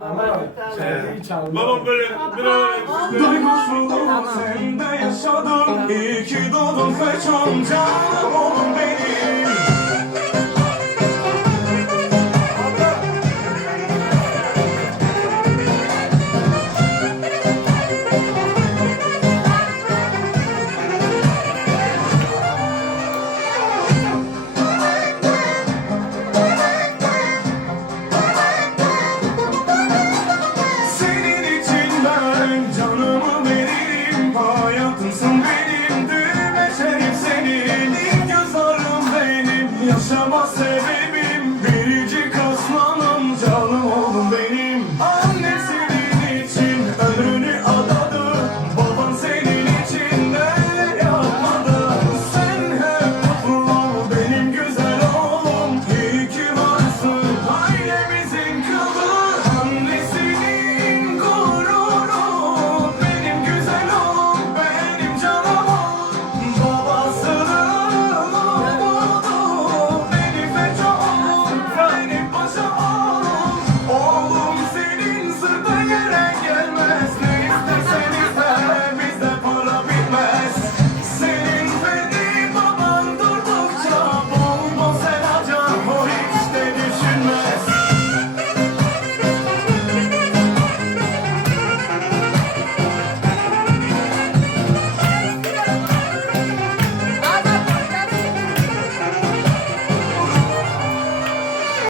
Ama şarkıyı çaldı. Babam böyle bir an Duygusuzluğu sende yaşadım. İyi ki doğdun Feçon Canım oğlum Hayatımsın benim düğme şerif senin. İlk göz ağrım benim. Yaşama sebebim